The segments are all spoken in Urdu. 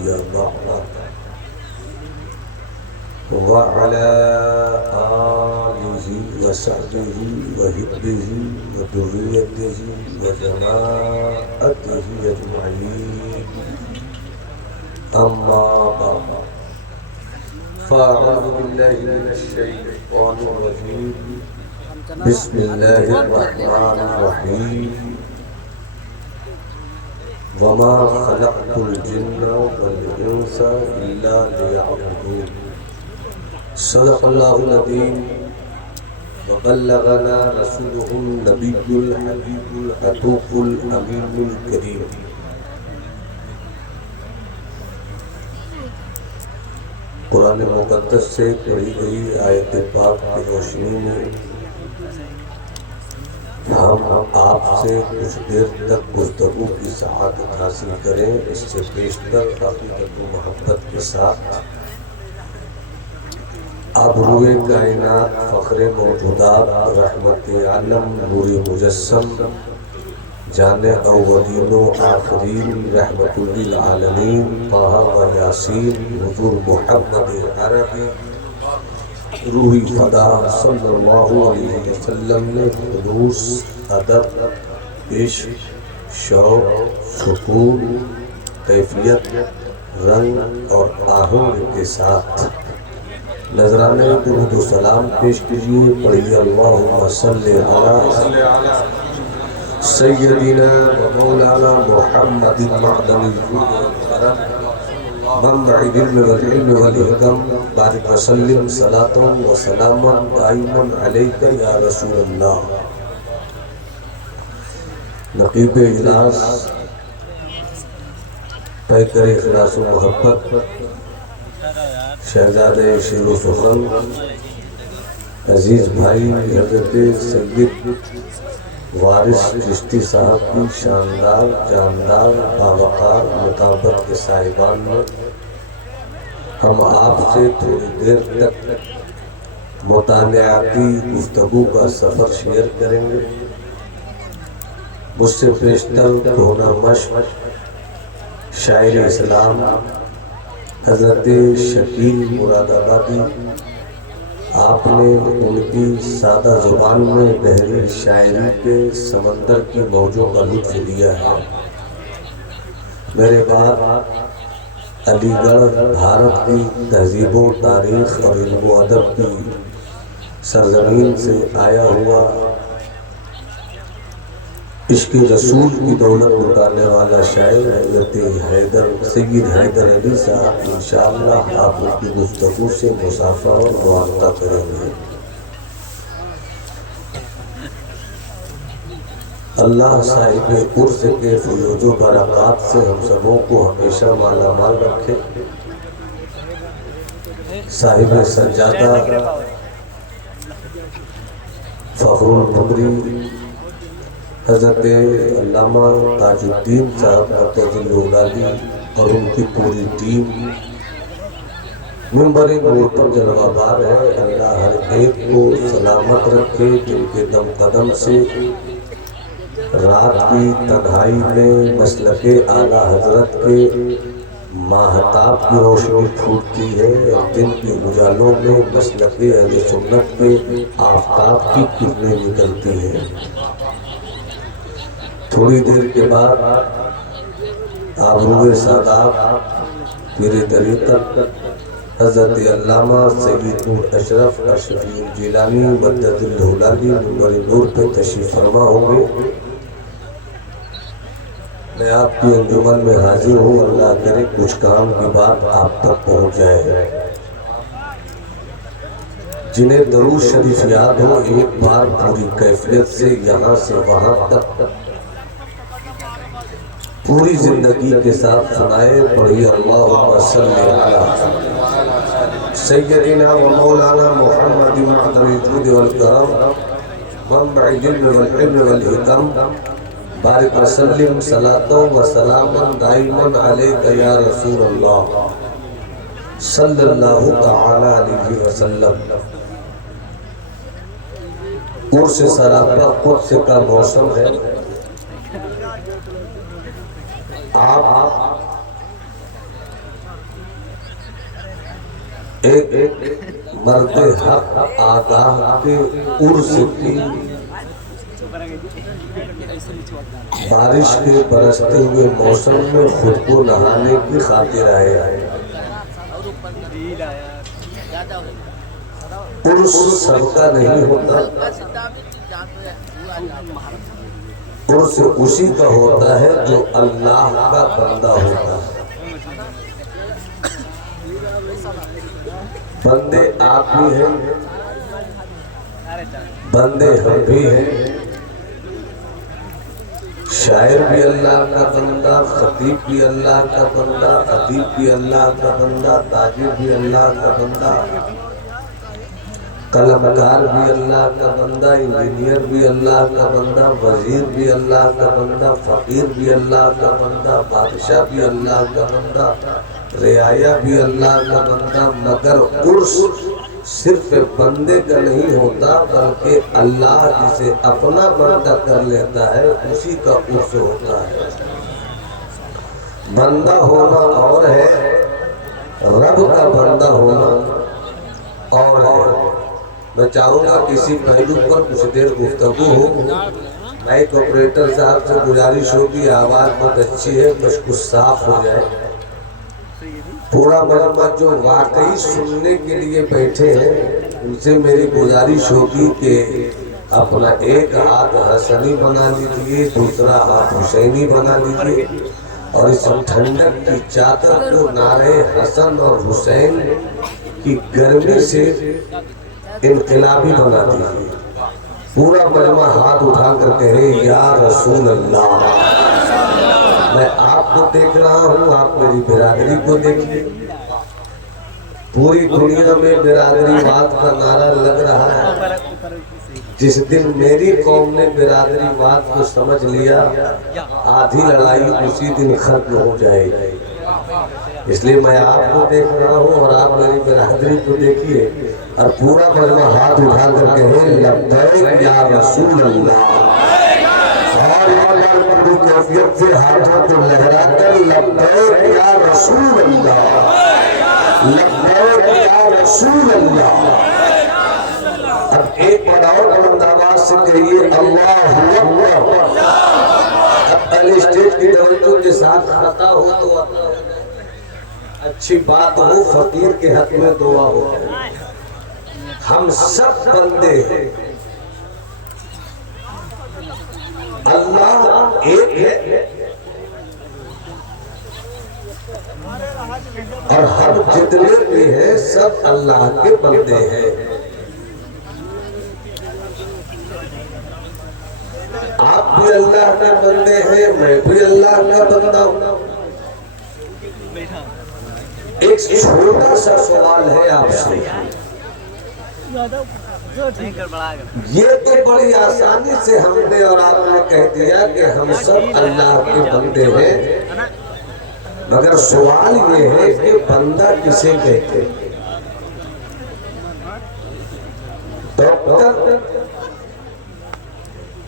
نبي بعده وعلى آله وصحبه وحزبه وذريته وجماعته أجمعين أما بعد فأعوذ بالله من الشيطان الرجيم بسم الله الرحمن الرحيم وما خلقت الجن والإنس إلا ليعبدون صدق الله العظيم وبلغنا رسوله النبي الحبيب العتوق الأمين الكريم قرآن مقدس سے پڑھی گئی آیت پاک کی روشنی میں ہم آپ سے کچھ دیر تک گفتگو کی سعادت حاصل کریں، اس سے بیشتر عقیدت و محبت کے ساتھ ابروئے کائنات، فخر موجودات، رحمت عالم، نور مجسم، جان اولین و آخرین، رحمت للعالمین، طہ و یاسین، حضور محمد عربی روحی فدا صلی اللہ علیہ وسلم نے خلوص، ادب، عشق، شوق، سکون، کیفیت، رنگ اور آہنگ کے ساتھ نذرانے درود و سلام پیش کیجیے۔ پڑھیے اللہم صلی علی سیدنا و مولانا محمد معدن الجود والکرم منبع العلم والعلم والحکم بارک وسلم صلاۃ و سلام دائما علیک یا رسول اللہ۔ نقیب اجلاس، پیکر اخلاص و محبت، شہزادہ شیر و سخن، عزیز بھائی حضرت سید وارث چشتی صاحب کی شاندار، جاندار، باوقار مطابت کے صاحبان میں ہم آپ سے تھوڑی دیر تک مطالعاتی گفتگو کا سفر شیئر کریں گے۔ مجھ سے پیشتر ہونا مشق شاعر اسلام حضرت شکیل مراد آبادی، آپ نے ان کی سادہ زبان میں بحری شاعری کے سمندر کی موجوں کا لطف لیا ہے۔ میرے بعد علی گڑھ بھارت کی تہذیب و تاریخ اور علم و ادب کی سرزمین سے آیا ہوا عشق رسول کی دولت لٹانے والا شاعر حضرت سید حیدر علی صاحب انشاءاللہ آپ ان کی گفتگو سے مسافہ اور معاہدہ کریں گے۔ اللہ صاحب عرض کے فیوز و برکات سے ہم سبوں کو ہمیشہ مالا مال رکھے۔ صاحب سجادہ فخر القدری حضرت علامہ تاج الدین صاحب مرتضی اور ان کی پوری ٹیم منبر نور پر جلوہ بار ہے۔ اللہ ہر ایک کو سلامت رکھے، جن کے دم قدم سے رات کی تنہائی میں مسلک اعلیٰ حضرت کے ماہتاب کی روشنی پھوٹتی ہے اور دن کے اجالوں میں مسلک اہل سنت کے آفتاب کی کرنیں نکلتی ہیں۔ تھوڑی دیر کے بعد آبروئے سادات پیر طریقت حضرت علامہ سید نور اشرف اشرفی الجیلانی مدد الہلالی منبر نور پہ تشریف فرما ہوں گے۔ میں آپ کی انجمن میں حاضر ہوں، اللہ کرے کچھ کام کی بات آپ تک پہنچ جائے۔ جنہیں درود شریف یاد ہو ایک بار پوری کیفیت سے یہاں سے وہاں تک پوری زندگی کے ساتھ سنائے۔ پڑھی اللہم صلی علی سیدنا و مولانا محمد معدن الجود والکرم منبع العلم والعلم والحکم بارک وسلم صلاۃ و سلام دائما علیک یا رسول اللہ صلی اللہ تعالی علیہ وسلم۔ عرس سراپا قدس کا موسم ہے۔ آپ ایک مرد حق آگاہ کے عرس کی بارش کے برستے ہوئے موسم میں خود کو نہانے کی خاطر آئے۔ عرس سب کا نہیں ہوتا، عرس اسی کا ہوتا ہے جو اللہ کا بندہ ہوتا ہے۔ بندے آپ بھی ہیں، بندے ہم بھی ہیں، شاعر بھی اللہ کا بندہ، خطیب بھی اللہ کا بندہ، ادیب بھی اللہ کا بندہ، تاجر بھی اللہ کا بندہ، قلمکار بھی اللہ کا بندہ، انجینئر بھی اللہ کا بندہ، وزیر بھی اللہ کا بندہ، فقیر بھی اللہ کا بندہ، بادشاہ بھی اللہ کا بندہ، رعایا بھی اللہ کا بندہ۔ مگر عرس صرف بندے کا نہیں ہوتا، بلکہ اللہ جسے اپنا بندہ کر لیتا ہے اسی کا عرس ہوتا ہے۔ بندہ ہونا اور ہے، رب کا بندہ ہونا اور ہے۔ میں چاہوں گا کسی پہلو پر کچھ دیر گفتگو ہو۔ مائک آپریٹر صاحب سے گزارش ہوگی، آواز بہت اچھی ہے، بس کچھ صاف ہو جائے۔ پورا مجمع جو واقعی سننے کے لیے بیٹھے ہیں ان سے میری گزارش ہوگی کہ اپنا ایک ہاتھ حسنی بنا لیجئے، دوسرا ہاتھ حسینی بنا لیجئے، اور اس ٹھنڈک کی چادر کو نعرے حسن اور حسین کی گرمی سے انقلابی بنا دیجئے۔ پورا مجمع ہاتھ اٹھا کر کہے یا رسول اللہ۔ میں آپ کو دیکھ رہا ہوں، آپ میری برادری کو دیکھیے۔ پوری دنیا میں برادری واد کا نعرہ لگ رہا ہے۔ جس دن میری قوم نے برادری واد کو سمجھ لیا، آدھی لڑائی اسی دن ختم ہو جائے گی۔ اس لیے میں آپ کو دیکھ رہا ہوں اور آپ میری برادری کو دیکھیے، اور پورا مجمع ہاتھ اٹھا کر کہے لبیک یا رسول اللہ۔ کیفیت سے ہاتھوں کو لہرا کر لبیک یا رسول اللہ، لبیک یا رسول اللہ۔ اب ایک بار اور بلند آواز سے کہیے اللہ اکبر۔ اب پہلے اسٹیج کی توجہ کے ساتھ خطا ہو تو اچھی بات ہو، فقیر کے حق میں دعا ہو۔ ہم سب بندے ہیں، اللہ ایک ہے، اور ہم جتنے بھی ہیں سب اللہ کے بندے ہیں۔ آپ بھی اللہ کے بندے ہیں، میں بھی اللہ کا بندہ ہوں۔ ایک چھوٹا سا سوال ہے آپ سے، یہ تو بڑی آسانی سے ہم نے اور آپ نے کہہ دیا کہ ہم سب اللہ کے بندے ہیں، مگر سوال یہ ہے کہ بندہ کسے کہتے ہیں؟ ڈاکٹر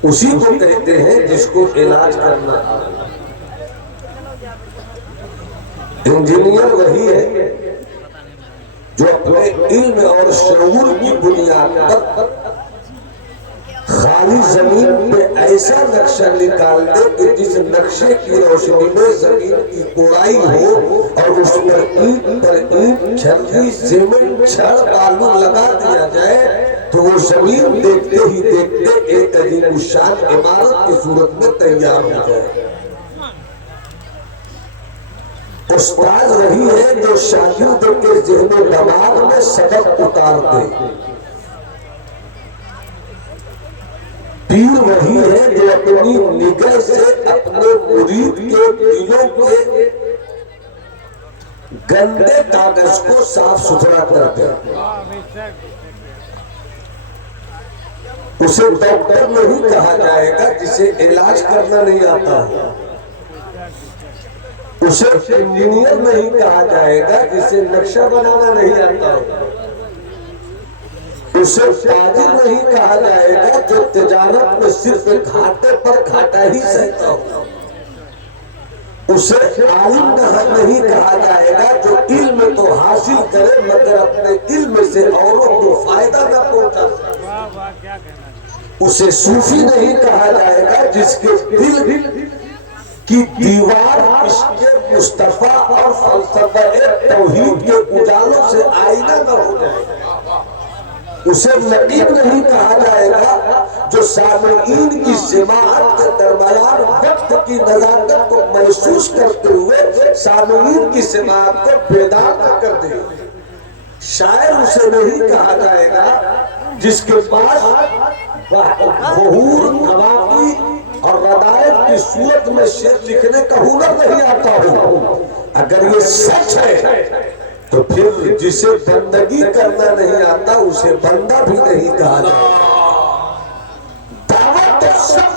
اسی کو کہتے ہیں جس کو علاج کرنا آتا ہے۔ انجینئر وہی ہے جو اپنے علم اور شعور کی بنیاد پر خالی زمین پہ ایسا نقشہ نکال دے کہ جس نقشے کی روشنی میں زمین کی کوڑائی ہو اور اس پر اینٹ پر اینٹ چھلی سیمنٹ چھڑ بالو لگا دیا جائے تو وہ زمین دیکھتے ہی دیکھتے ایک عظیم الشان عمارت کی صورت میں تیار ہو جائے۔ استاد وہی ہے جو شاگرد کے ذہن و دماغ میں سبق اتار دے۔ پیر وہی ہے جو اپنی نگاہ سے اپنے مرید کے دلوں کے گندے کاغذ کو صاف ستھرا کر دے۔ اسے ڈاکٹر نہیں کہا جائے گا جسے علاج کرنا نہیں آتا ہے، اسے انجینئر نہیں کہا جائے گا جسے نقشہ بنانا نہیں آتا ہے، اسے تاجر نہیں کہا جائے گا جو تجارت میں صرف گھاٹے پر گھاٹا ہی سہتا ہو، اسے عالم نہیں کہا جائے گا جو علم تو ہاتھ حاصل کرے مگر اپنے علم سے اوروں کو فائدہ نہ پہنچا سکے اسے صوفی نہیں کہا جائے گا جس کے دل کی دیوار عشق مصطفیٰ اور فلسفہ توحید کے اجالوں سے آئینہ نہ ہو جائے اسے لقیب نہیں کہا جائے گا جو سامعین کی سماعت کے درمیان وقت کی نزاکت کو محسوس کرتے ہوئے سامعین کی سماعت کو بیدار نہ کر دے شاعر اسے نہیں کہا جائے گا جس کے پاس ظہور نواقی اور ردائف کی صورت میں شعر لکھنے کا ہنر نہیں آتا ہو اگر یہ سچ ہے تو پھر جسے بندگی کرنا نہیں آتا اسے بندہ بھی نہیں کہا جاتا دعوت سب